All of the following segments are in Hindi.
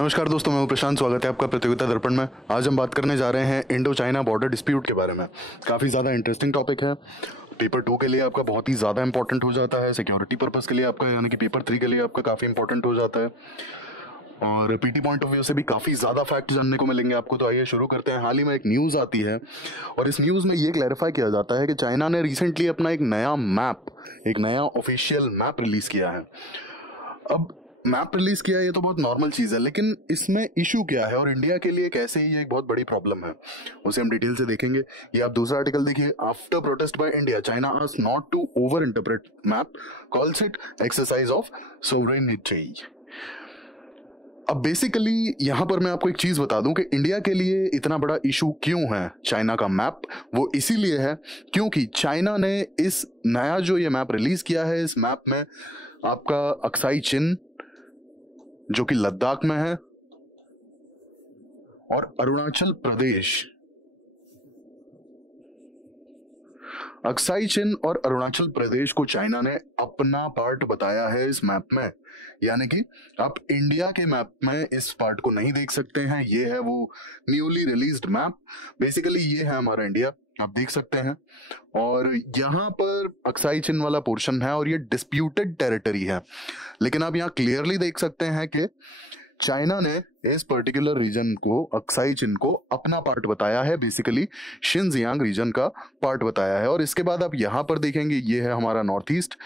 नमस्कार दोस्तों, मैं हूं प्रशांत। स्वागत है आपका प्रतियोगिता दर्पण में। आज हम बात करने जा रहे हैं इंडो चाइना बॉर्डर डिस्प्यूट के बारे में। काफ़ी ज़्यादा इंटरेस्टिंग टॉपिक है। पेपर 2 के लिए आपका बहुत ही ज़्यादा इंपॉर्टेंट हो जाता है। सिक्योरिटी पर्पस के लिए आपका, यानी कि पेपर 3 के लिए आपका काफ़ी इंपॉर्टेंट हो जाता है। और पीटी पॉइंट ऑफ व्यू से भी काफ़ी ज़्यादा फैक्ट जानने को मिलेंगे आपको। तो आइए शुरू करते हैं। हाल ही में एक न्यूज़ आती है और इस न्यूज़ में ये क्लैरिफाई किया जाता है कि चाइना ने रिसेंटली अपना एक नया मैप, एक नया ऑफिशियल मैप रिलीज़ किया है। अब मैप रिलीज किया, ये तो बहुत नॉर्मल चीज है, लेकिन इसमें इशू क्या है और इंडिया के लिए कैसे ये एक बहुत बड़ी प्रॉब्लम है, उसे हम डिटेल से देखेंगे। ये आप दूसरा आर्टिकल देखिए। After protest by India, China asked not to over interpret map, calls it exercise of sovereignty. अब बेसिकली यहां पर मैं आपको एक चीज बता दूं कि इंडिया के लिए इतना बड़ा इशू क्यों है चाइना का मैप। वो इसीलिए है क्योंकि चाइना ने इस नया जो ये मैप रिलीज किया है, इस मैप में आपका अक्साई चिन जो कि लद्दाख में है और अरुणाचल प्रदेश, अक्साई चिन और अरुणाचल प्रदेश को चाइना ने अपना पार्ट बताया है इस मैप में। यानी कि आप इंडिया के मैप में इस पार्ट को नहीं देख सकते हैं। ये है वो न्यूली रिलीज्ड मैप। बेसिकली ये है हमारा इंडिया, आप देख सकते हैं। और यहाँ पर अक्साई चिन वाला पोर्शन है और ये डिस्प्यूटेड टेरिटरी है। लेकिन आप यहाँ क्लियरली देख सकते हैं कि चाइना ने इस पर्टिकुलर रीजन को, अक्साई चिन को, अपना पार्ट बताया है। बेसिकली शिनजियांग रीजन का पार्ट बताया है। और इसके बाद आप यहाँ पर देखेंगे, ये है हमारा नॉर्थ ईस्ट।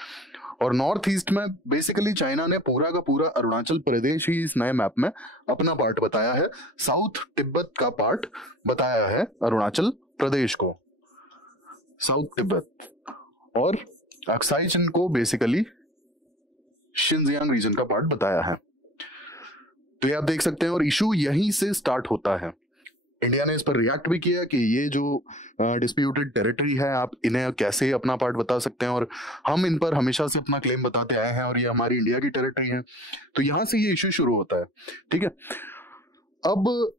और नॉर्थ ईस्ट में बेसिकली चाइना ने पूरा का पूरा अरुणाचल प्रदेश ही इस नए मैप में अपना पार्ट बताया है। साउथ तिब्बत का पार्ट बताया है अरुणाचल प्रदेश को, साउथ तिब्बत। और अक्साई चिन को बेसिकली शिनजियांग रीजन का पार्ट बताया है। तो ये आप देख सकते हैं और इशू यहीं से स्टार्ट होता है। इंडिया ने इस पर रिएक्ट भी किया कि ये जो डिस्प्यूटेड टेरिटरी है, आप इन्हें कैसे अपना पार्ट बता सकते हैं, और हम इन पर हमेशा से अपना क्लेम बताते आए हैं और ये हमारी इंडिया की टेरिटरी है। तो यहां से ये इशू शुरू होता है। ठीक है, अब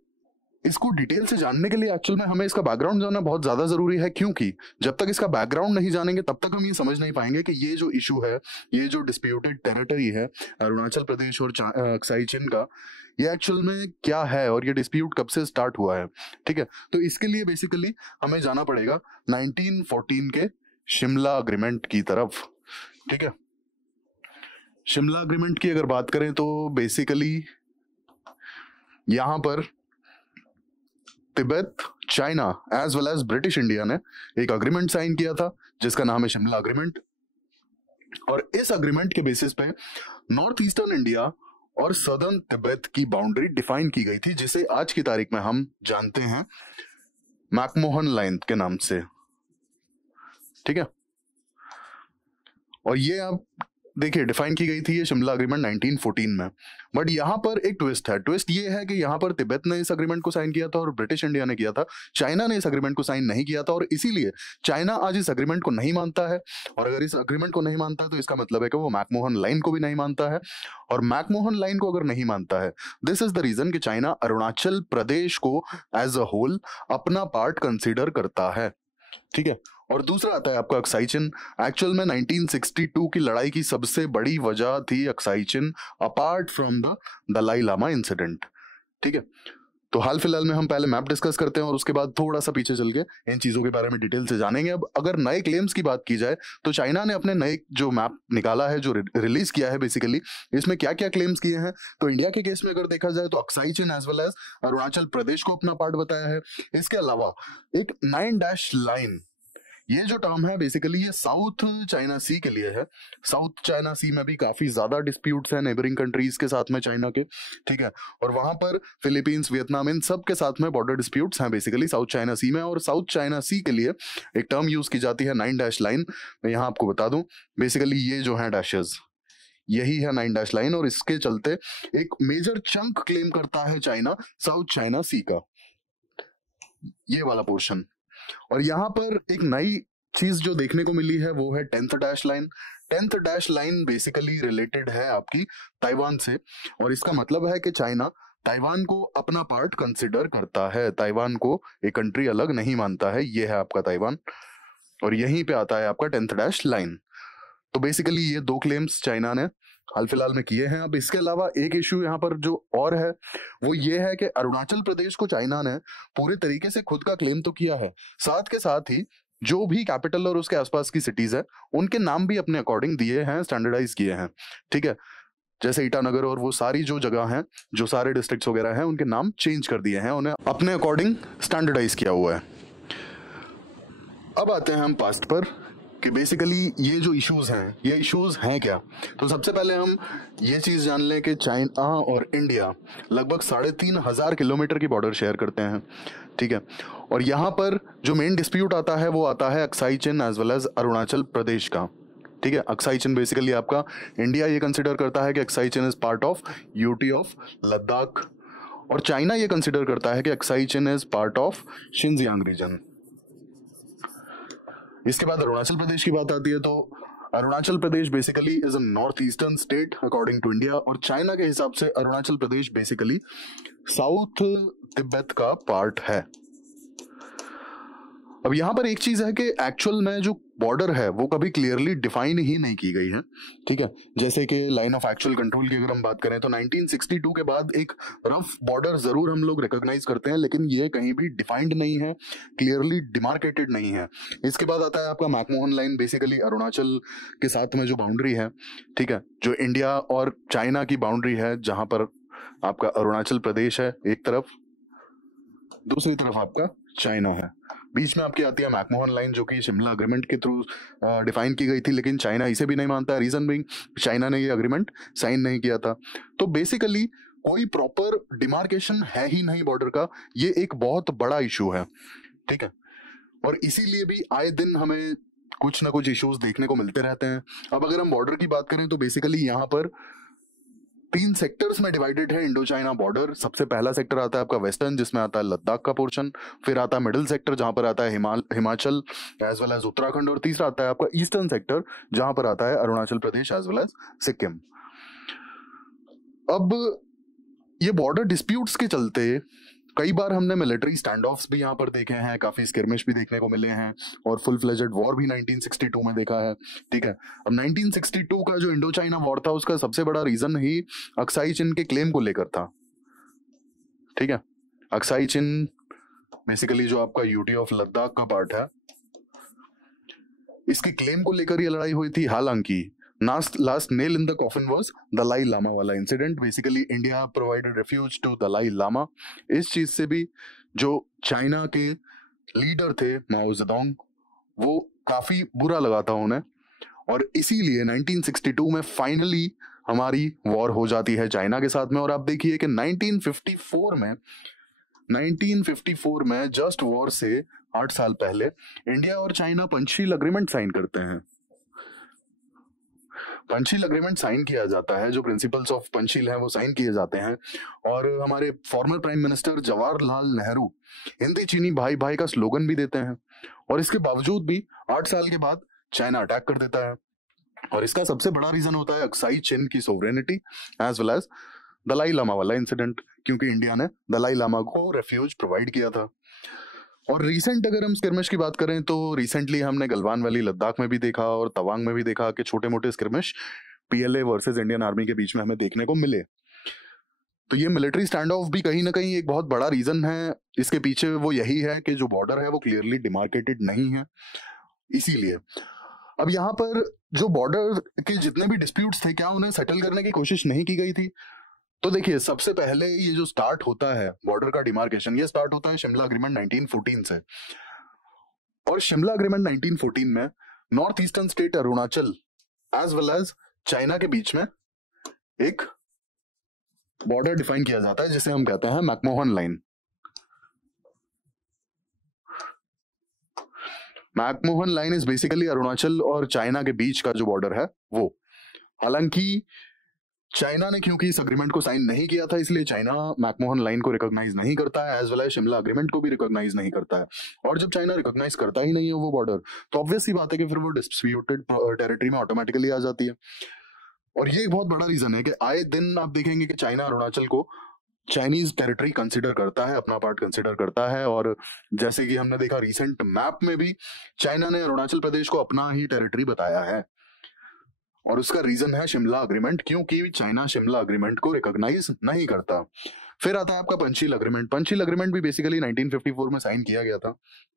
इसको डिटेल से जानने के लिए एक्चुअल में हमें इसका बैकग्राउंड जानना बहुत ज्यादा जरूरी है, क्योंकि जब तक इसका बैकग्राउंड नहीं जानेंगे तब तक हम ये समझ नहीं पाएंगे कि ये जो इशू है, ये जो डिस्प्यूटेड टेरिटरी है अरुणाचल प्रदेश और अक्साई चिन का, ये एक्चुअल में क्या है और ये डिस्प्यूट कब से स्टार्ट हुआ है। ठीक है, तो इसके लिए बेसिकली हमें जाना पड़ेगा 1914 के शिमला अग्रीमेंट की तरफ। ठीक है, शिमला अग्रीमेंट की अगर बात करें तो बेसिकली यहां पर Tibet, China as well as British India ने एक अग्रीमेंट साइन किया था जिसका नाम है शिमला अग्रीमेंट। और इस अग्रीमेंट के बेसिस पे नॉर्थ ईस्टर्न इंडिया और सदर्न तिब्बत की बाउंड्री डिफाइन की गई थी, जिसे आज की तारीख में हम जानते हैं मैकमोहन लाइन के नाम से। ठीक है, और ये आप देखिए डिफाइन की गई थी ये शिमला अग्रीमेंट 1914 में। बट यहाँ पर एक ट्विस्ट है। ट्विस्ट ये है कि यहाँ पर तिब्बत ने इस अग्रीमेंट को साइन किया था और ब्रिटिश इंडिया ने किया था। चाइना ने इस अग्रीमेंट को साइन नहीं किया था और इसीलिए चाइना आज इस अग्रीमेंट को नहीं मानता है। और अगर इस अग्रीमेंट को नहीं मानता है तो इसका मतलब है कि वो मैकमोहन लाइन को भी नहीं मानता है। और मैकमोहन लाइन को अगर नहीं मानता है, दिस इज द रीजन कि चाइना अरुणाचल प्रदेश को एज अ होल अपना पार्ट कंसिडर करता है। ठीक है, और दूसरा आता है आपका अक्साई चिन। एक्चुअल में 1962 की लड़ाई की सबसे बड़ी वजह थी Aksai Chin, apart from the Dalai Lama incident. ठीक है, तो हाल फिलहाल में हम पहले मैप डिस्कस करते हैं और उसके बाद थोड़ा सा पीछे चल के इन चीजों के बारे में डिटेल से जानेंगे। अब अगर नए क्लेम्स की बात की जाए तो चाइना ने अपने नए जो मैप निकाला है, जो रिलीज किया है, बेसिकली इसमें क्या क्या क्लेम्स किए हैं। तो इंडिया के केस में अगर देखा जाए तो Aksai Chin as well as Arunachal प्रदेश को अपना पार्ट बताया है। इसके अलावा एक 9 डैश लाइन, ये जो टर्म है बेसिकली ये साउथ चाइना सी के लिए है। साउथ चाइना सी में भी काफी ज्यादा डिस्प्यूट्स हैं नेबरिंग कंट्रीज के साथ में चाइना के। ठीक है, और वहां पर फिलीपींस, वियतनाम, इन सब के साथ में बॉर्डर डिस्प्यूट्स हैं बेसिकली साउथ चाइना सी में। और साउथ चाइना सी के लिए एक टर्म यूज की जाती है 9 डैश लाइन। मैं यहाँ आपको बता दूं, बेसिकली ये जो है डैशेस, यही है 9 डैश लाइन। और इसके चलते एक मेजर चंक क्लेम करता है चाइना साउथ चाइना सी का, ये वाला पोर्शन। और यहां पर एक नई चीज जो देखने को मिली है वो है 10th dash line. 10th dash line basically related है आपकी ताइवान से। और इसका मतलब है कि चाइना ताइवान को अपना पार्ट कंसिडर करता है, ताइवान को एक कंट्री अलग नहीं मानता है। ये है आपका ताइवान और यहीं पे आता है आपका 10th डैश लाइन। तो बेसिकली ये दो क्लेम्स चाइना ने हाल फिलहाल में किए हैं। अब इसके अलावा एक इश्यू यहाँ पर जो और है वो ये है कि अरुणाचल प्रदेश को चाइना ने पूरे तरीके से खुद का क्लेम तो किया है, साथ के साथ ही जो भी कैपिटल और उसके आसपास की सिटीज है उनके नाम भी अपने अकॉर्डिंग दिए हैं, स्टैंडर्डाइज किए हैं। ठीक है, जैसे ईटानगर और वो सारी जो जगह हैं, जो सारे डिस्ट्रिक्ट्स वगैरह हैं, उनके नाम चेंज कर दिए हैं, उन्हें अपने अकॉर्डिंग स्टैंडर्डाइज किया हुआ है। अब आते हैं हम पास्ट पर कि बेसिकली ये जो इश्यूज हैं, ये इश्यूज हैं क्या। तो सबसे पहले हम ये चीज जान लें कि चाइना और इंडिया लगभग 3,500 किलोमीटर की बॉर्डर शेयर करते हैं। ठीक है, और यहाँ पर जो मेन डिस्प्यूट आता है वो आता है Aksai Chin as well as Arunachal Pradesh का। ठीक है, अक्साई चिन बेसिकली आपका इंडिया ये कंसिडर करता है कि Aksai Chin is part of UT of Ladakh, और चाइना ये कंसिडर करता है कि Aksai Chin is part of Xinjiang region. इसके बाद अरुणाचल प्रदेश की बात आती है तो Arunachal Pradesh basically is a north eastern state according to India, और चाइना के हिसाब से अरुणाचल प्रदेश बेसिकली साउथ तिब्बत का पार्ट है। अब यहां पर एक चीज है कि एक्चुअल में जो बॉर्डर है वो कभी क्लियरली डिफाइन ही नहीं की गई है। ठीक है, जैसे कि लाइन ऑफ एक्चुअल कंट्रोल की अगर हम बात करें तो 1962 के बाद एक रफ बॉर्डर जरूर हम लोग रिकॉग्नाइज करते हैं, लेकिन ये कहीं भी डिफाइंड नहीं है, क्लियरली डिमार्केटेड नहीं है। इसके बाद आता है आपका मैकमोहन लाइन, बेसिकली अरुणाचल के साथ में जो बाउंड्री है, ठीक है, जो इंडिया और चाइना की बाउंड्री है, जहां पर आपका अरुणाचल प्रदेश है एक तरफ, दूसरी तरफ आपका चाइना है, बीच में आपकी आती है मैकमोहन लाइन जो कि शिमला अग्रीमेंट के थ्रू डिफाइन की गई थी, लेकिन चाइना इसे भी नहीं मानता है। रीजन बीइंग चाइना ने ये अग्रीमेंट साइन नहीं किया था। तो बेसिकली कोई प्रॉपर डिमार्केशन है ही नहीं बॉर्डर का, ये एक बहुत बड़ा इशू है। ठीक है, और इसीलिए भी आए दिन हमें कुछ ना कुछ इश्यूज देखने को मिलते रहते हैं। अब अगर हम बॉर्डर की बात करें तो बेसिकली यहाँ पर 3 सेक्टर्स में डिवाइडेड है इंडो चाइना बॉर्डर। सबसे पहला सेक्टर आता है आपका वेस्टर्न, जिसमें आता है लद्दाख का पोर्शन, फिर आता है मिडिल सेक्टर जहां पर आता है Himachal as well as Uttarakhand, और तीसरा आता है आपका ईस्टर्न सेक्टर जहां पर आता है Arunachal Pradesh as well as Sikkim. अब ये बॉर्डर डिस्प्यूट्स के चलते कई बार हमने मिलिट्री स्टैंड ऑफ्स भी यहाँ पर देखे हैं, काफी स्किर्मिश भी देखने को मिले हैं, और फुल फ्लेजेड वॉर भी 1962 में देखा है। ठीक है, अब 1962 का जो इंडो चाइना वॉर था उसका सबसे बड़ा रीजन ही अक्साई चिन के क्लेम को लेकर था। ठीक है, अक्साई चिन बेसिकली जो आपका यूटी ऑफ लद्दाख का पार्ट है, इसके क्लेम को लेकर ये लड़ाई हुई थी। हालांकि last nail in the coffin was Dalai Lama वाला incident. Basically India provided refuge to Dalai Lama. इस चीज से भी जो चाइना के लीडर थे माओ जेडोंग, वो काफी बुरा लगा था उन्हें, और इसीलिए 1962 में फाइनली हमारी वॉर हो जाती है चाइना के साथ में। और आप देखिए कि 1954 में जस्ट वॉर से 8 साल पहले इंडिया और चाइना पंचशील अग्रीमेंट साइन करते हैं। पंचशील अग्रीमेंट साइन किया जाता है, जो प्रिंसिपल्स ऑफ पंचशील हैं वो साइन किए जाते हैं, और हमारे former prime minister Jawaharlal Nehru Hindi चीनी भाई भाई का स्लोगन भी देते हैं, और इसके बावजूद भी 8 साल के बाद चाइना अटैक कर देता है। और इसका सबसे बड़ा रीजन होता है अक्साई चिन की sovereignty as well as Dalai Lama वाला इंसिडेंट, क्योंकि इंडिया ने दलाई लामा को रेफ्यूज प्रोवाइड किया था। और रिसेंट अगर हम स्किर्मिश की बात करें तो रिसेंटली हमने गलवान वैली लद्दाख में भी देखा और तवांग में भी देखा कि छोटे मोटे स्किर्मिश पीएलए वर्सेस इंडियन आर्मी के बीच में हमें देखने को मिले। तो ये मिलिट्री स्टैंड ऑफ भी कहीं ना कहीं एक बहुत बड़ा रीजन है इसके पीछे, वो यही है कि जो बॉर्डर है वो क्लियरली डिमार्केटेड नहीं है। इसीलिए अब यहाँ पर जो बॉर्डर के जितने भी डिस्प्यूट्स थे, क्या उन्हें सेटल करने की कोशिश नहीं की गई थी? तो देखिए, सबसे पहले ये जो स्टार्ट होता है बॉर्डर का डिमार्केशन, ये स्टार्ट होता है शिमला अग्रीमेंट 1914 से। और शिमला अग्रीमेंट 1914 में north eastern state Arunachal as well as China के बीच में एक बॉर्डर डिफाइन किया जाता है जिसे हम कहते हैं McMahon line. McMahon line is basically Arunachal और चाइना के बीच का जो बॉर्डर है वो। हालांकि चाइना ने क्योंकि इस अग्रीमेंट को साइन नहीं किया था, इसलिए चाइना मैकमोहन लाइन को रिकॉग्नाइज नहीं करता है, as well as Shimla agreement को भी रिकॉग्नाइज नहीं करता है। और जब चाइना रिकॉग्नाइज करता ही नहीं है वो बॉर्डर, तो ऑब्वियस सी बात है कि फिर वो डिस्प्यूटेड टेरिटरी में ऑटोमेटिकली आ जाती है। और ये एक बहुत बड़ा रीजन है कि आए दिन आप देखेंगे कि चाइना अरुणाचल को चाइनीज टेरिटरी कंसिडर करता है, अपना पार्ट कंसिडर करता है। और जैसे कि हमने देखा रिसेंट मैप में भी चाइना ने अरुणाचल प्रदेश को अपना ही टेरिटरी बताया है। और उसका रीजन है शिमला अग्रीमेंट, क्योंकि चाइना शिमला अग्रीमेंट को रिकॉग्नाइज नहीं करता। फिर आता है आपका पंचशील अग्रीमेंट। पंचशील अग्रीमेंट भी बेसिकली 1954 में साइन किया गया था,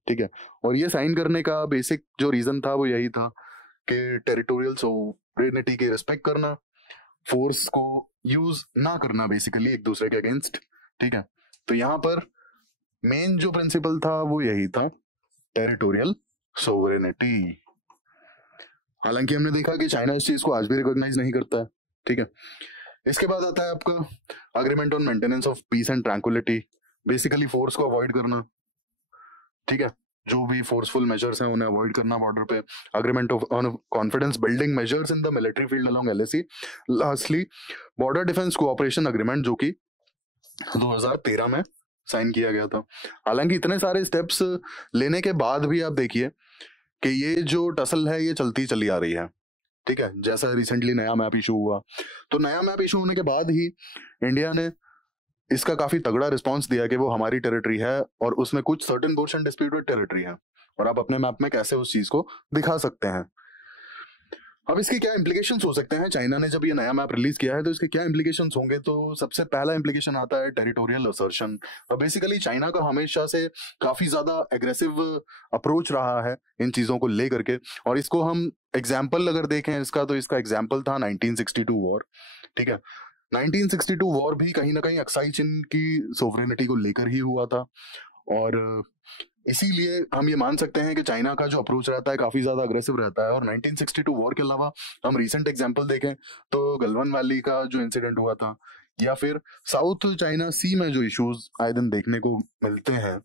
ठीक है। और ये साइन करने का बेसिक जो रीजन था वो यही था कि टेरिटोरियल सोवरेनिटी की रिस्पेक्ट करना, फोर्स को यूज ना करना बेसिकली एक दूसरे के अगेंस्ट, ठीक है। तो यहाँ पर मेन जो प्रिंसिपल था वो यही था, टेरिटोरियल सोवरेनिटी। हालांकि हमने देखा कि चाइना इस चीज को आज भी रिकॉग्नाइज नहीं करता है, ठीक है। इसके बाद आता है आपका agreement on maintenance of peace and tranquillity, basically force को अवॉइड करना, ठीक है। जो भी फोर्सफुल मेजर्स हैं उन्हें अवॉइड करना बॉर्डर पे। Agreement on confidence building measures in the military field along LAC. Lastly border defence cooperation agreement, जो कि 2013 में साइन किया गया था। हालांकि इतने सारे स्टेप्स लेने के बाद भी आप देखिए कि ये जो टसल है ये चलती चली आ रही है, ठीक है। जैसा रिसेंटली नया मैप इशू हुआ, तो नया मैप इशू होने के बाद ही इंडिया ने इसका काफी तगड़ा रिस्पांस दिया कि वो हमारी टेरिटरी है और उसमें कुछ सर्टेन पोर्शन डिस्प्यूटेड टेरिटरी है और आप अपने मैप में कैसे उस चीज को दिखा सकते हैं। अब इसके क्या इंप्लीकेशंस हो सकते हैं? चाइना ने जब ये नया मैप रिलीज किया है तो इसके क्या इंप्लीकेशंस होंगे? तो सबसे पहला इंप्लीकेशन आता है टेरिटोरियल असर्शन। बेसिकली चाइना का हमेशा से काफी ज्यादा एग्रेसिव अप्रोच रहा है इन चीजों को लेकर के, और इसको हम एग्जाम्पल अगर देखें इसका, तो इसका एग्जाम्पल था 1962 वॉर, ठीक है। 1962 वॉर भी कहीं ना कहीं अक्साई चिन की सोवरेनिटी को लेकर ही हुआ था, और इसीलिए हम ये मान सकते हैं कि चाइना का जो अप्रोच रहता है काफी ज्यादा अग्रेसिव रहता है। और 1962 वॉर के अलावा हम रीसेंट एग्जांपल देखें तो गलवान वैली का जो इंसिडेंट हुआ था, या फिर साउथ चाइना सी में जो इश्यूज आए दिन देखने को मिलते हैं,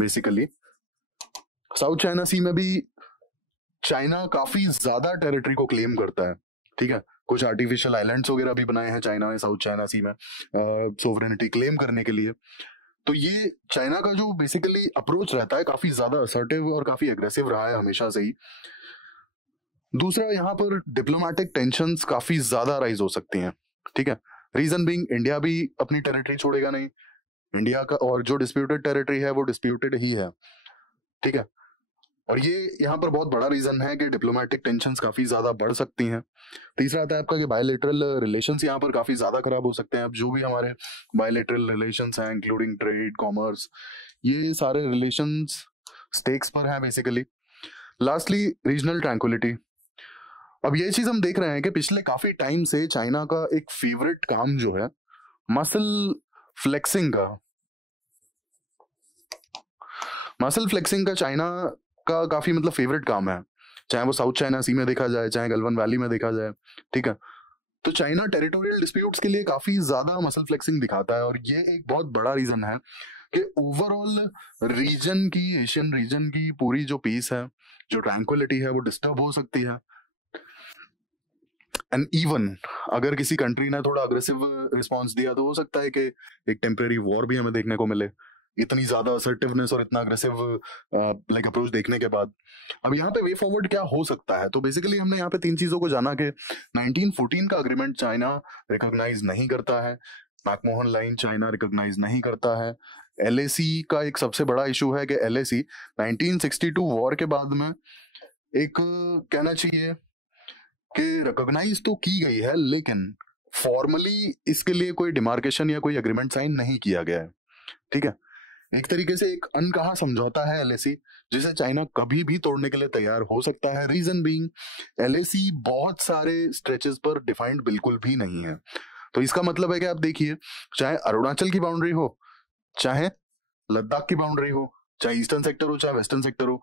बेसिकली साउथ चाइना सी में भी चाइना काफी ज्यादा टेरिटरी को क्लेम करता है, ठीक है। कुछ आर्टिफिशियल आइलैंड्स वगैरह भी बनाए हैं चाइना ने साउथ चाइना सी में सोवरेनिटी क्लेम करने के लिए। तो ये चाइना का जो बेसिकली अप्रोच रहता है काफी ज्यादा असर्टिव और काफी एग्रेसिव रहा है हमेशा से ही। दूसरा, यहाँ पर डिप्लोमेटिक टेंशंस काफी ज्यादा राइज हो सकती हैं, ठीक है। रीजन बीइंग इंडिया भी अपनी टेरिटरी छोड़ेगा नहीं, इंडिया का और जो डिस्प्यूटेड टेरिटरी है वो डिस्प्यूटेड ही है, ठीक है। और ये यहाँ पर बहुत बड़ा रीजन है कि डिप्लोमेटिक टेंशंस काफी ज्यादा बढ़ सकती हैं। तीसरा आता है आपका कि बायलैटरल रिलेशंस यहाँ पर काफी ज्यादा खराब हो सकते हैं। अब जो भी हमारे बायलैटरल रिलेशंस हैं, इंक्लूडिंग ट्रेड, कॉमर्स, ये सारे रिलेशंस स्टेक्स पर हैं बेसिकली। Lastly, regional tranquillity. अब ये चीज हम देख रहे हैं कि पिछले काफी टाइम से चाइना का एक फेवरेट काम जो है मसल फ्लेक्सिंग का चाइना का काफी मतलब फेवरेट काम है, चाहे वो साउथ चाइना सी में देखा जाए, चाहे गलवान वैली में देखा जाए, ठीक है। तो चाइना टेरिटोरियल डिस्प्यूट्स के लिए काफी ज्यादा मसल फ्लेक्सिंग दिखाता है, और ये एक बहुत बड़ा रीजन है कि ओवरऑल रीजन की, एशियन रीजन की पूरी जो पीस है, जो ट्रैंक्विलिटी है, वो डिस्टर्ब हो सकती है। एंड इवन अगर किसी कंट्री ने थोड़ा अग्रेसिव रिस्पॉन्स दिया तो हो सकता है कि एक टेम्परेरी वॉर भी हमें देखने को मिले, इतनी ज्यादा असर्टिवनेस और इतना अग्रेसिव लाइक अप्रोच देखने के बाद। अब यहाँ पे वे फॉरवर्ड क्या हो सकता है? तो बेसिकली हमने यहाँ पे 3 चीजों को जाना कि 1914 का अग्रीमेंट चाइना रिकॉग्नाइज नहीं करता है, मैकमोहन लाइन चाइना रिकॉग्नाइज नहीं करता है। एलएसी का एक सबसे बड़ा इशू है कि एलएसी 1962 वॉर के बाद में एक कहना चाहिए कि रिकॉग्नाइज तो की गई है, लेकिन फॉर्मली इसके लिए कोई डिमार्केशन या कोई एग्रीमेंट साइन नहीं किया गया है, ठीक है। एक तरीके से एक अनकहा समझौता है एलएसी, जिसे चाइना कभी भी तोड़ने के लिए तैयार हो सकता है। रीजन बीइंग एलएसी बहुत सारे स्ट्रेचेस पर डिफाइंड बिल्कुल भी नहीं है। तो इसका मतलब है कि आप देखिए, चाहे अरुणाचल की बाउंड्री हो, चाहे लद्दाख की बाउंड्री हो, चाहे ईस्टर्न सेक्टर हो, चाहे वेस्टर्न सेक्टर हो,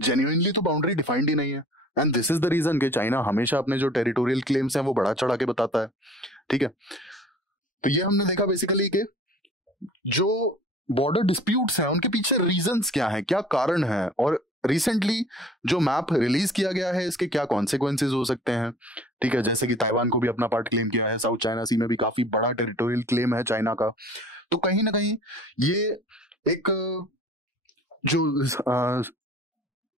जेन्युइनली तो बाउंड्री डिफाइंड ही नहीं है। And this is the reason कि चाइना हमेशा अपने जो टेरिटोरियल क्लेम्स हैं वो बढ़ा चढ़ा के बताता है, ठीक है। तो ये हमने देखा बेसिकली कि जो बॉर्डर डिस्प्यूट्स हैं उनके पीछे रीजंस क्या है, क्या कारण है, और रिसेंटली जो मैप रिलीज किया गया है इसके क्या कॉन्सिक्वेंसेज हो सकते हैं, ठीक है। जैसे कि ताइवान को भी अपना पार्ट क्लेम किया है, साउथ चाइना सी में भी काफी बड़ा टेरिटोरियल क्लेम है चाइना का। तो कहीं ना कहीं ये एक जो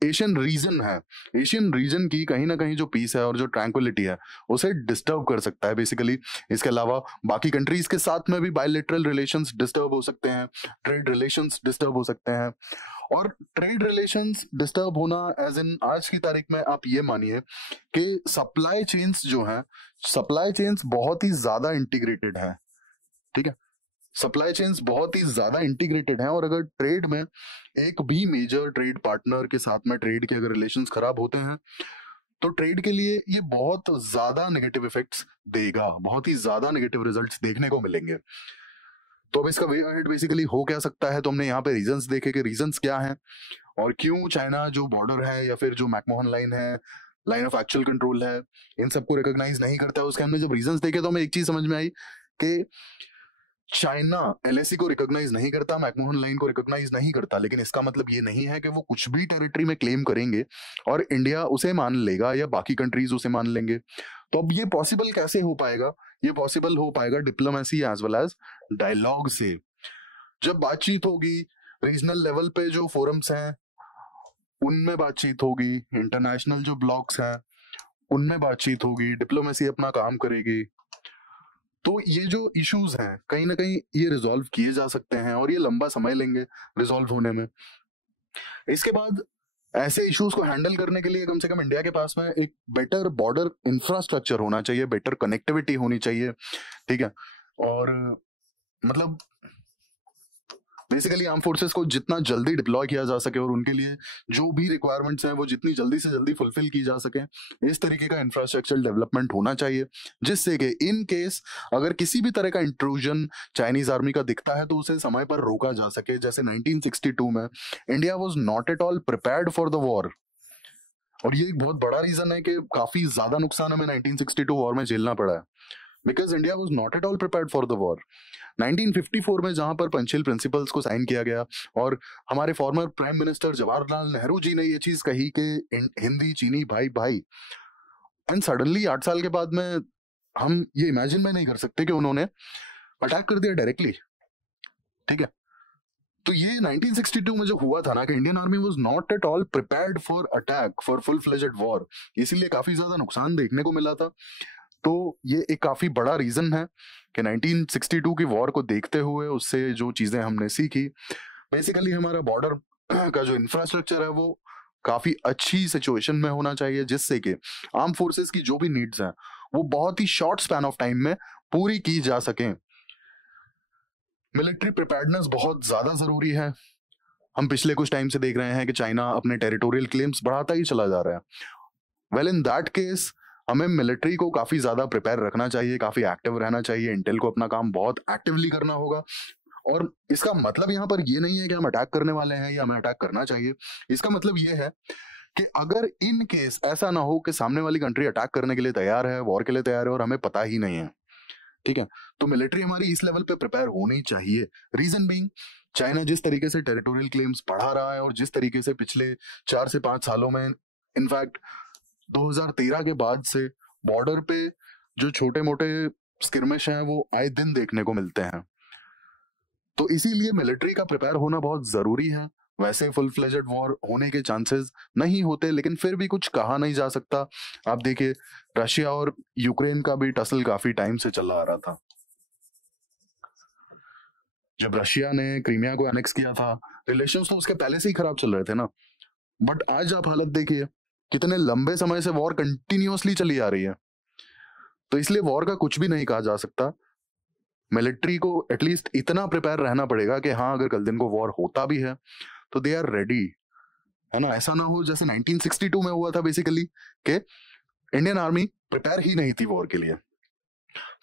एशियन रीजन है, एशियन रीजन की कहीं ना कहीं जो पीस है और जो ट्रैंक्विलिटी है उसे डिस्टर्ब कर सकता है बेसिकली। इसके अलावा बाकी कंट्रीज के साथ में भी बायलैटरल रिलेशंस डिस्टर्ब हो सकते हैं, ट्रेड रिलेशंस डिस्टर्ब हो सकते हैं। और ट्रेड रिलेशंस डिस्टर्ब होना एज इन आज की तारीख में आप ये मानिए कि सप्लाई चेन्स जो है, सप्लाई चेन्स बहुत ही ज्यादा इंटीग्रेटेड है, ठीक है, सप्लाई चेन्स बहुत ही ज्यादा इंटीग्रेटेड हैं। और अगर ट्रेड में एक भी मेजर ट्रेड पार्टनर के साथ में ट्रेड के अगर रिलेशंस खराब होते हैं तो ट्रेड के लिए ये बहुत ज्यादा नेगेटिव इफेक्ट्स देगा, बहुत ही ज्यादा नेगेटिव रिजल्ट्स देखने को मिलेंगे। तो अब इसका वे अहेड बेसिकली हो क्या सकता है, तो हमने यहाँ पे रीजंस देखे कि रीजंस क्या हैं और क्यों चाइना जो बॉर्डर है या फिर जो मैकमोहन लाइन है, लाइन ऑफ एक्चुअल कंट्रोल है, इन सबको रिकॉग्नाइज नहीं करता है। उसके हमने जब रीजंस देखे तो हमें एक चीज समझ में आई कि चाइना एलएसी को रिकॉग्नाइज नहीं करता, मैकमोहन लाइन को रिकॉग्नाइज नहीं करता, लेकिन इसका मतलब ये नहीं है कि वो कुछ भी टेरिटरी में क्लेम करेंगे और इंडिया उसे मान लेगा या बाकी कंट्रीज उसे मान लेंगे। तो अब ये पॉसिबल कैसे हो पाएगा? ये पॉसिबल हो पाएगा diplomacy as well as dialogue से। जब बातचीत होगी, रीजनल लेवल पे जो फोरम्स हैं उनमें बातचीत होगी, इंटरनेशनल जो ब्लॉक्स हैं उनमें बातचीत होगी, डिप्लोमेसी अपना काम करेगी, तो ये जो इश्यूज हैं कहीं ना कहीं ये रिजॉल्व किए जा सकते हैं और ये लंबा समय लेंगे रिजॉल्व होने में। इसके बाद ऐसे इश्यूज को हैंडल करने के लिए कम से कम इंडिया के पास में एक बेटर बॉर्डर इंफ्रास्ट्रक्चर होना चाहिए, बेटर कनेक्टिविटी होनी चाहिए, ठीक है। और मतलब बेसिकली आर्म फोर्सेस को जितना जल्दी डिप्लॉय किया जा सके और उनके लिए जो भी रिक्वायरमेंट्स हैं वो जितनी जल्दी से जल्दी फुलफिल की जा सके, इस तरीके का इंफ्रास्ट्रक्चर डेवलपमेंट होना चाहिए, जिससे कि इन केस अगर किसी भी तरह का इंट्रूजन चाइनीज आर्मी का दिखता है तो उसे समय पर रोका जा सके। जैसे 1962 में India was not at all prepared for the war, और ये एक बहुत बड़ा रीजन है कि काफी ज्यादा नुकसान हमें 1962 वॉर में झेलना पड़ा है, because India was not at all prepared for the war. 1954 में जहां पर पंचशील प्रिंसिपल्स को साइन किया गया और हमारे former prime minister Jawaharlal Nehru ji ने ये चीज कही कि हिंदी चीनी भाई भाई, एंड सडनली 8 साल के बाद में हम ये इमेजिन में नहीं कर सकते कि उन्होंने अटैक कर दिया डायरेक्टली, ठीक है। तो ये 1962 में जो हुआ था ना कि Indian army was not at all prepared for attack, for full fledged war, इसीलिए काफी ज्यादा नुकसान देखने को मिला था। तो ये एक काफी बड़ा रीजन है कि 1962 की वॉर को देखते हुए उससे जो चीजें हमने सीखी, बेसिकली हमारा बॉर्डर का जो इंफ्रास्ट्रक्चर है वो काफी अच्छी सिचुएशन में होना चाहिए, जिससे कि आर्म फोर्सेस की जो भी नीड्स हैं वो बहुत ही शॉर्ट स्पैन ऑफ टाइम में पूरी की जा सकें। मिलिट्री प्रिपेयर्डनेस बहुत ज्यादा जरूरी है। हम पिछले कुछ टाइम से देख रहे हैं कि चाइना अपने टेरिटोरियल क्लेम्स बढ़ाता ही चला जा रहा है। वेल इन दैट केस हमें मिलिट्री को काफी ज्यादा प्रिपेयर रखना चाहिए, काफी एक्टिव रहना चाहिए, इंटेल को अपना काम बहुत एक्टिवली करना होगा। और इसका मतलब यहाँ पर ये नहीं है कि हम अटैक करने वाले हैं या हमें अटैक करना चाहिए। इसका मतलब ये है कि अगर इन केस ऐसा ना हो कि सामने वाली कंट्री अटैक करने के लिए तैयार है, वॉर के लिए तैयार है और हमें पता ही नहीं है, ठीक है, तो मिलिट्री हमारी इस लेवल पे प्रिपेयर होनी चाहिए। रीजन बीइंग, चाइना जिस तरीके से टेरिटोरियल क्लेम्स बढ़ा रहा है और जिस तरीके से पिछले 4 से 5 सालों में, इनफैक्ट 2013 के बाद से बॉर्डर पे जो छोटे मोटे स्किर्मिश हैं वो आए दिन देखने को मिलते हैं। तो इसीलिए मिलिट्री का प्रिपेयर होना बहुत जरूरी है। वैसे फुल फ्लेजेड वॉर होने के चांसेस नहीं होते, लेकिन फिर भी कुछ कहा नहीं जा सकता। आप देखिए रशिया और यूक्रेन का भी टसल काफी टाइम से चला आ रहा था। जब रशिया ने क्रीमिया को एनेक्स किया था, रिलेशंस तो उसके पहले से ही खराब चल रहे थे ना। बट आज आप हालत देखिए, कितने लंबे समय से वॉर कंटिन्यूअसली चली आ रही है। तो इसलिए वॉर का कुछ भी नहीं कहा जा सकता। मिलिट्री को एटलीस्ट इतना प्रिपेयर रहना पड़ेगा कि हाँ, अगर कल दिन को वॉर होता भी है तो दे आर रेडी, है ना। ऐसा ना हो जैसे 1962 में हुआ था बेसिकली कि इंडियन आर्मी प्रिपेयर ही नहीं थी वॉर के लिए।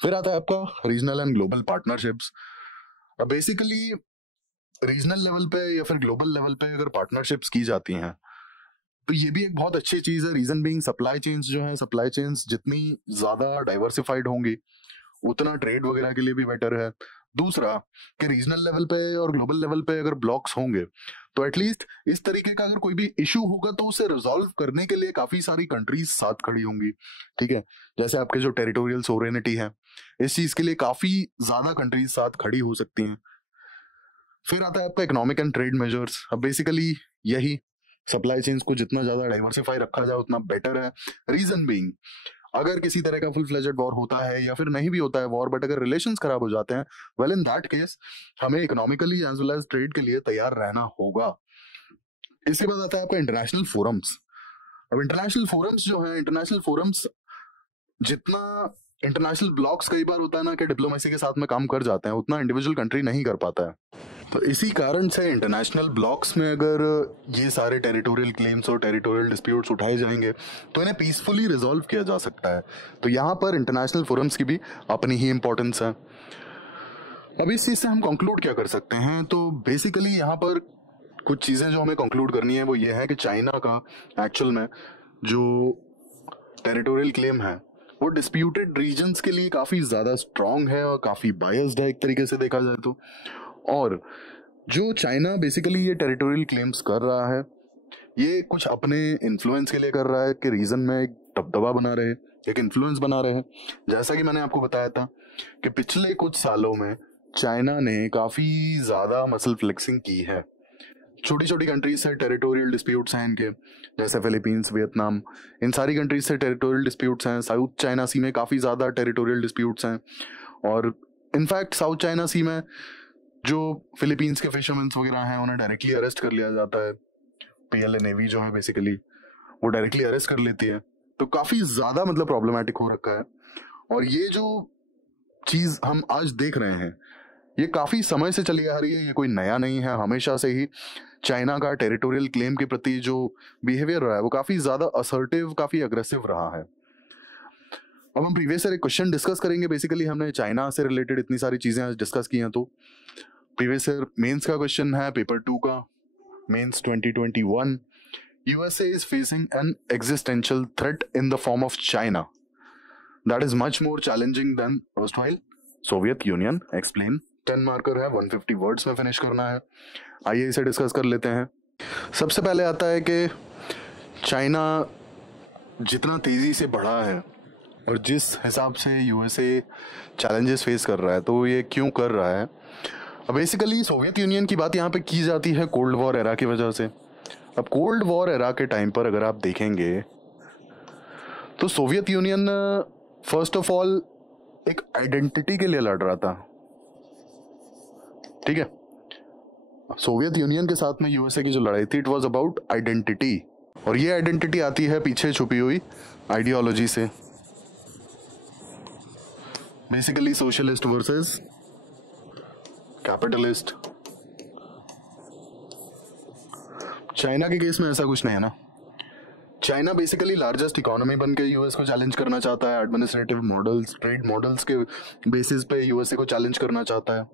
फिर आता है आपका regional and global partnerships. Basically regional level पे या फिर ग्लोबल लेवल पे अगर पार्टनरशिप्स की जाती हैं तो ये भी एक बहुत अच्छी चीज है। रीजन बीइंग सप्लाई चेन्स जो है, सप्लाई चेन्स जितनी ज्यादा डाइवर्सिफाइड होंगी उतना ट्रेड वगैरह के लिए भी बेटर है। दूसरा कि रीजनल लेवल पे और ग्लोबल लेवल पे अगर ब्लॉक्स होंगे तो एटलीस्ट इस तरीके का अगर कोई भी इशू होगा तो उसे रिजॉल्व करने के लिए काफी सारी कंट्रीज साथ खड़ी होंगी, ठीक है। जैसे आपके जो टेरिटोरियल सोवरेनिटी है, इस चीज के लिए काफी ज्यादा कंट्रीज साथ खड़ी हो सकती हैं। फिर आता है आपका इकोनॉमिक एंड ट्रेड मेजर्स। अब बेसिकली यही सप्लाई चेन्स को जितना ज्यादा डाइवर्सिफाई रखा जाए उतना बेटर है। रीजन बीइंग, अगर किसी तरह का फुल फ्लेजेड वॉर होता है या फिर नहीं भी होता है वॉर, बट अगर रिलेशंस खराब हो जाते हैं, वेल इन दैट केस हमें economically as well as trade के लिए तैयार रहना होगा। इसके बाद आता है आपका इंटरनेशनल फोरम्स। अब इंटरनेशनल फोरम्स जो है, इंटरनेशनल फोरम्स जितना इंटरनेशनल ब्लॉक्स कई बार होता है ना कि डिप्लोमेसी के साथ में काम कर जाते हैं, उतना इंडिविजुअल कंट्री नहीं कर पाता है। तो इसी कारण से इंटरनेशनल ब्लॉक्स में अगर ये सारे टेरिटोरियल क्लेम्स और टेरिटोरियल डिस्प्यूट्स उठाए जाएंगे तो इन्हें पीसफुली रिजॉल्व किया जा सकता है। तो यहाँ पर इंटरनेशनल फोरम्स की भी अपनी ही इंपॉर्टेंस है। अब इस चीज से हम कंक्लूड क्या कर सकते हैं, तो बेसिकली यहाँ पर कुछ चीजें जो हमें कंक्लूड करनी है वो ये है कि चाइना का एक्चुअल में जो टेरिटोरियल क्लेम है वो डिस्प्यूटेड रीजन्स के लिए काफी ज्यादा स्ट्रांग है और काफी बायस्ड है एक तरीके से देखा जाए तो। और जो चाइना बेसिकली ये टेरिटोरियल क्लेम्स कर रहा है ये कुछ अपने इन्फ्लुएंस के लिए कर रहा है कि रीजन में एक दबदबा बना रहे, एक इन्फ्लुएंस बना रहे। जैसा कि मैंने आपको बताया था कि पिछले कुछ सालों में चाइना ने काफी ज्यादा मसल फ्लेक्सिंग की है। छोटी छोटी कंट्रीज से टेरिटोरियल डिस्प्यूट्स हैं इनके, जैसे फिलीपींस, वियतनाम, इन सारी कंट्रीज से टेरिटोरियल डिस्प्यूट्स हैं। साउथ चाइना सी में काफी ज्यादा टेरिटोरियल डिस्प्यूट्स हैं और इनफैक्ट साउथ चाइना सी में जो फिलीपींस के फिशरमैन वगैरह हैं उन्हें डायरेक्टली अरेस्ट कर लिया जाता है। पीएलए नेवी जो है बेसिकली वो डायरेक्टली अरेस्ट कर लेती है। तो काफी ज्यादा मतलब प्रॉब्लमैटिक हो रखा है। और ये जो चीज हम आज देख रहे हैं ये काफी समय से चली आ रही है, ये कोई नया नहीं है। हमेशा से ही चाइना का टेरिटोरियल क्लेम के प्रति जो बिहेवियर रहा है वो काफी ज्यादा असर्टिव, काफी अग्रेसिव रहा है। अब हम प्रीवियस ईयर एक क्वेश्चन डिस्कस करेंगे। बेसिकली हमने चाइना से रिलेटेड इतनी सारी चीजें आज डिस्कस की हैं। तो प्रीवियस ईयर मेंस का क्वेश्चन है, पेपर 2 का, mains 2021। USA is facing an existential threat in the form of China that is much more challenging than erstwhile Soviet Union, explain. 10 marker है, 150 वर्ड्स में फिनिश करना है। आइए इसे डिस्कस कर लेते हैं। सबसे पहले आता है कि चाइना जितना तेजी से बढ़ा है और जिस हिसाब से यूएसए चैलेंजेस फेस कर रहा है तो ये क्यों कर रहा है। अब बेसिकली सोवियत यूनियन की बात यहाँ पे की जाती है कोल्ड वॉर एरा की वजह से। अब कोल्ड वॉर एरा के टाइम पर अगर आप देखेंगे तो Soviet union first of all एक आइडेंटिटी के लिए लड़ रहा था, ठीक है। सोवियत यूनियन के साथ में यूएसए की जो लड़ाई थी इट वाज अबाउट आइडेंटिटी, और ये आइडेंटिटी आती है पीछे छुपी हुई आइडियोलॉजी से। Basically socialist versus capitalist. China के केस में ऐसा कुछ नहीं है ना। चाइना बेसिकली लार्जेस्ट इकोनॉमी बन के यूएस को चैलेंज करना चाहता है। एडमिनिस्ट्रेटिव मॉडल्स, ट्रेड मॉडल्स के बेसिस पे यूएसए को चैलेंज करना चाहता है।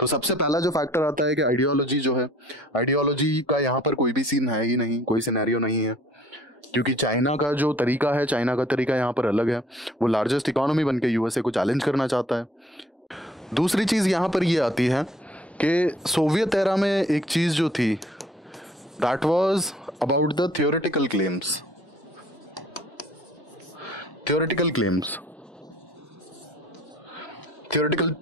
तो सबसे पहला जो फैक्टर आता है कि आइडियोलॉजी जो है, आइडियोलॉजी का यहाँ पर कोई भी सीन है ही नहीं, कोई सिनेरियो नहीं है, क्योंकि चाइना का जो तरीका है, चाइना का तरीका यहाँ पर अलग है। वो लार्जेस्ट इकोनॉमी बन के यूएसए को चैलेंज करना चाहता है। दूसरी चीज़ यहाँ पर ये आती है कि सोवियत एरा में एक चीज़ जो थी that was about the theoretical claims. Theoretical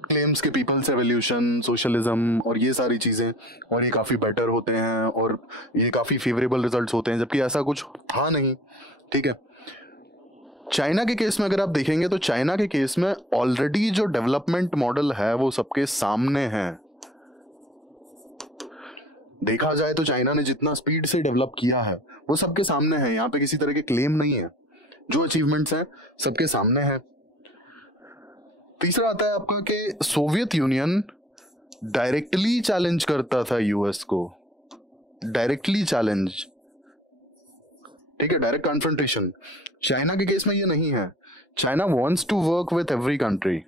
claims के पीपल्स एवोल्यूशन, सोशलिज्म और ये सारी चीज़ें, और ये काफ़ी बेटर होते हैं और ये काफ़ी फेवरेबल रिजल्ट्स होते हैं, जबकि ऐसा कुछ था नहीं, ठीक है। चाइना के केस में अगर आप देखेंगे तो चाइना के केस में ऑलरेडी जो डेवलपमेंट मॉडल है वो सबके सामने है। देखा जाए तो चाइना ने जितना स्पीड से डेवलप किया है वो सबके सामने है। यहाँ पे किसी तरह के क्लेम नहीं है, जो अचीवमेंट्स हैं सबके सामने है। तीसरा आता है आपका कि सोवियत यूनियन डायरेक्टली चैलेंज करता था यूएस को, डायरेक्टली चैलेंज, ठीक है, डायरेक्ट कॉन्फ्रंटेशन। चाइना के केस में ये नहीं है। China wants to work with every country.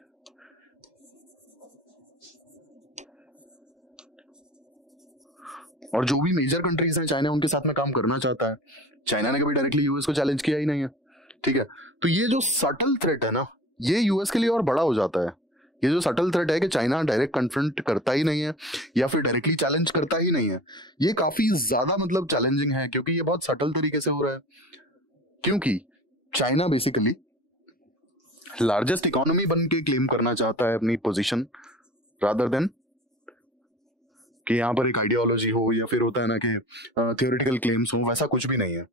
और जो भी मेजर कंट्रीज हैं चाइना उनके साथ में काम करना चाहता है। चाइना ने कभी डायरेक्टली यूएस को चैलेंज किया ही नहीं है, ठीक है। तो ये जो सटल थ्रेट है ना, ये यूएस के लिए और बड़ा हो जाता है। ये जो सटल थ्रेट है कि चाइना डायरेक्ट कन्फ्रंट करता ही नहीं है या फिर डायरेक्टली चैलेंज करता ही नहीं है, ये काफी ज्यादा मतलब चैलेंजिंग है, क्योंकि ये बहुत सटल तरीके से हो रहा है। क्योंकि चाइना बेसिकली लार्जेस्ट इकोनॉमी बन के क्लेम करना चाहता है अपनी पोजीशन, रादर देन कि यहाँ पर एक आइडियोलॉजी हो या फिर होता है ना कि थियोरेटिकल क्लेम्स हो, वैसा कुछ भी नहीं है।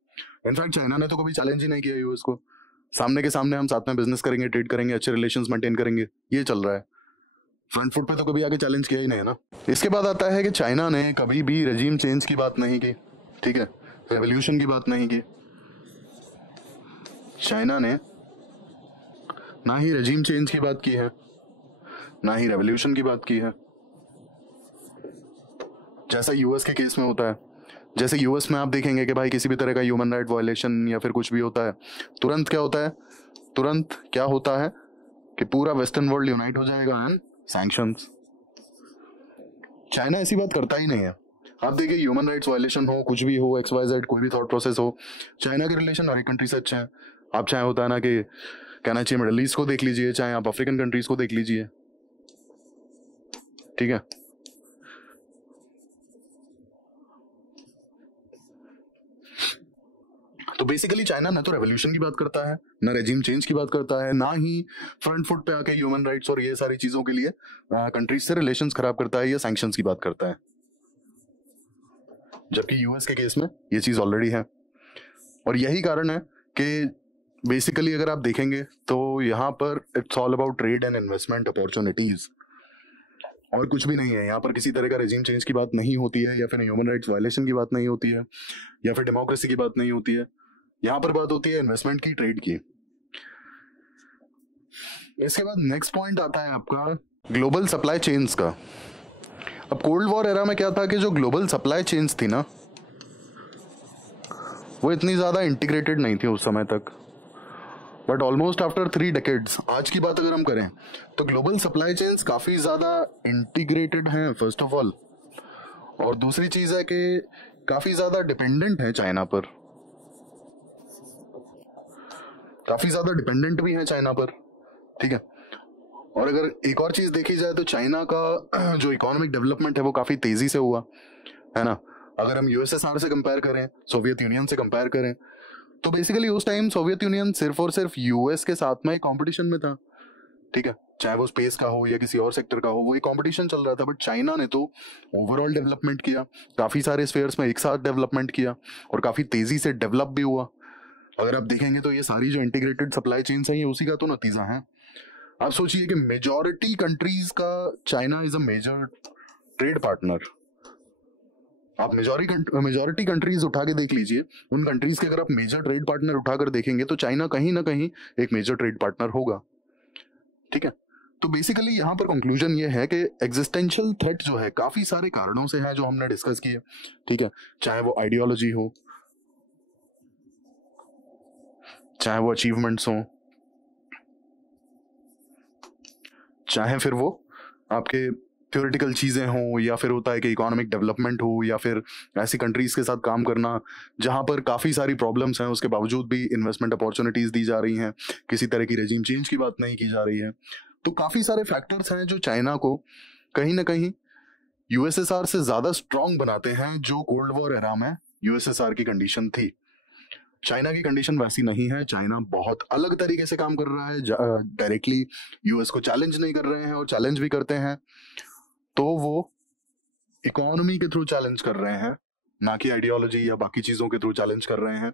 इनफैक्ट चाइना ने तो कभी चैलेंज ही नहीं किया यूएस को। सामने के सामने हम साथ में बिजनेस करेंगे, ट्रेड करेंगे, अच्छे रिलेशंस मेंटेन करेंगे, ये चल रहा है। फ्रंट फुट पे तो कभी आगे चैलेंज किया ही नहीं है ना। इसके बाद आता है कि चाइना ने कभी भी रेजिम चेंज की बात नहीं की, ठीक है, रेवोल्यूशन की बात नहीं की। चाइना ने ना ही रेजिम चेंज की बात की है, ना ही रेवोल्यूशन की बात की है। जैसा यूएस के केस में होता है, जैसे यूएस में आप देखेंगे कि भाई किसी भी तरह का ह्यूमन राइट वायलेशन या फिर कुछ भी होता है, तुरंत क्या होता है, तुरंत क्या होता है कि पूरा वेस्टर्न वर्ल्ड यूनाइट हो जाएगा एंड सैंक्शंस। चाइना ऐसी बात करता ही नहीं है। आप देखिए ह्यूमन राइट्स वायलेशन हो, कुछ भी हो, XYZ कोई भी थॉट प्रोसेस हो, चाइना के रिलेशन हर एक कंट्री से अच्छे हैं। आप चाहे होता है ना कि कहना चाहिए मिडल ईस्ट को देख लीजिए, चाहे आप अफ्रीकन कंट्रीज को देख लीजिए, ठीक है। तो बेसिकली चाइना ना तो रेवोल्यूशन की बात करता है, ना रेजिम चेंज की बात करता है, ना ही फ्रंट फुट पे आके ह्यूमन राइट्स और ये सारी चीजों के लिए कंट्रीज से रिलेशंस खराब करता है या सैंक्शंस की बात करता है। जबकि यूएस के केस में ये चीज ऑलरेडी है। और यही कारण है कि बेसिकली अगर आप देखेंगे तो यहाँ पर it's all about trade and investment opportunities, और कुछ भी नहीं है। यहाँ पर किसी तरह का रेजिम चेंज की बात नहीं होती है, या फिर ह्यूमन राइट्स वायलेशन की बात नहीं होती है, या फिर डेमोक्रेसी की बात नहीं होती है। यहाँ पर बात होती है इन्वेस्टमेंट की, ट्रेड की। इसके बाद नेक्स्ट पॉइंट आता है आपका ग्लोबल सप्लाई चेन्स का। अब कोल्ड वॉर एरा में क्या था कि जो ग्लोबल सप्लाई चेन्स थी ना, वो इतनी ज्यादा इंटीग्रेटेड नहीं थी उस समय तक। बट ऑलमोस्ट आफ्टर 3 डेकेड्स, आज की बात अगर हम करें तो ग्लोबल सप्लाई चेन्स काफी ज्यादा इंटीग्रेटेड हैं फर्स्ट ऑफ ऑल, और दूसरी चीज है कि काफी ज्यादा डिपेंडेंट है चाइना पर, काफी ज्यादा डिपेंडेंट भी है चाइना पर, ठीक है। और अगर एक और चीज देखी जाए तो चाइना का जो इकोनॉमिक डेवलपमेंट है वो काफी तेजी से हुआ है ना। अगर हम यूएसएसआर से कंपेयर करें, सोवियत यूनियन से कंपेयर करें, तो बेसिकली उस टाइम सोवियत यूनियन सिर्फ और सिर्फ यूएस के साथ में कंपटीशन में था, ठीक है। चाहे वो स्पेस का हो या किसी और सेक्टर का हो, वो एक कंपटीशन चल रहा था। बट चाइना ने तो ओवरऑल डेवलपमेंट किया, काफी सारे स्फेयर्स में एक साथ डेवलपमेंट किया और काफी तेजी से डेवलप भी हुआ। अगर आप देखेंगे तो ये सारी जो इंटीग्रेटेड सप्लाई चेन्स हैं, ये उसी का तो नतीजा है। आप सोचिए कि मेजॉरिटी कंट्रीज का China is a major trade partner. आप मेजॉरिटी कंट्रीज उठा के देख लीजिए, उन कंट्रीज के अगर आप मेजर ट्रेड पार्टनर उठाकर देखेंगे तो चाइना कहीं ना कहीं एक मेजर ट्रेड पार्टनर होगा, ठीक है। तो बेसिकली यहाँ पर कंक्लूजन ये है कि एग्जिस्टेंशियल थ्रेट जो है काफी सारे कारणों से है जो हमने डिस्कस किए, ठीक है। चाहे वो आइडियोलॉजी हो, चाहे वो अचीवमेंट्स हो, चाहे फिर वो आपके थ्योरेटिकल चीजें हो, या फिर होता है कि इकोनॉमिक डेवलपमेंट हो, या फिर ऐसी कंट्रीज के साथ काम करना जहां पर काफी सारी प्रॉब्लम्स हैं, उसके बावजूद भी इन्वेस्टमेंट अपॉर्चुनिटीज दी जा रही हैं, किसी तरह की रेजिम चेंज की बात नहीं की जा रही है। तो काफी सारे फैक्टर्स हैं जो चाइना को कहीं ना कहीं यूएसएसआर से ज्यादा स्ट्रांग बनाते हैं, जो कोल्ड वॉर एरा में यूएसएसआर की कंडीशन थी। चाइना की कंडीशन वैसी नहीं है। चाइना बहुत अलग तरीके से काम कर रहा है, डायरेक्टली यूएस को चैलेंज नहीं कर रहे हैं, और चैलेंज भी करते हैं तो वो इकोनॉमी के थ्रू चैलेंज कर रहे हैं, ना कि आइडियोलॉजी या बाकी चीजों के थ्रू चैलेंज कर रहे हैं।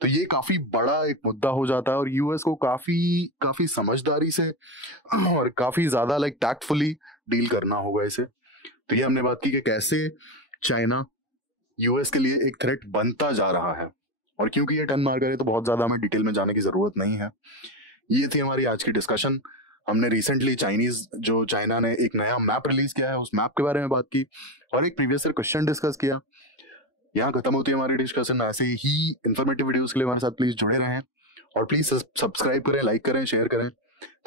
तो ये काफी बड़ा एक मुद्दा हो जाता है, और यूएस को काफी समझदारी से और काफी ज्यादा टैक्टफुली डील करना होगा इसे। तो ये हमने बात की कि कैसे चाइना यूएस के लिए एक थ्रेट बनता जा रहा है, और क्योंकि ये 10 मार्कर है तो बहुत ज्यादा हमें डिटेल में जाने की जरूरत नहीं है। ये थी हमारी आज की डिस्कशन। हमने रिसेंटली चाइना ने एक नया मैप रिलीज किया है, उस मैप के बारे में बात की, और एक प्रीवियस ईयर क्वेश्चन डिस्कस किया। यहाँ खत्म होती है हमारी डिस्कशन। ऐसे ही इंफॉर्मेटिव वीडियोस के लिए हमारे साथ प्लीज जुड़े रहें, और प्लीज सब्सक्राइब करें, लाइक करें, शेयर करें।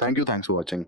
Thank you, thanks for watching.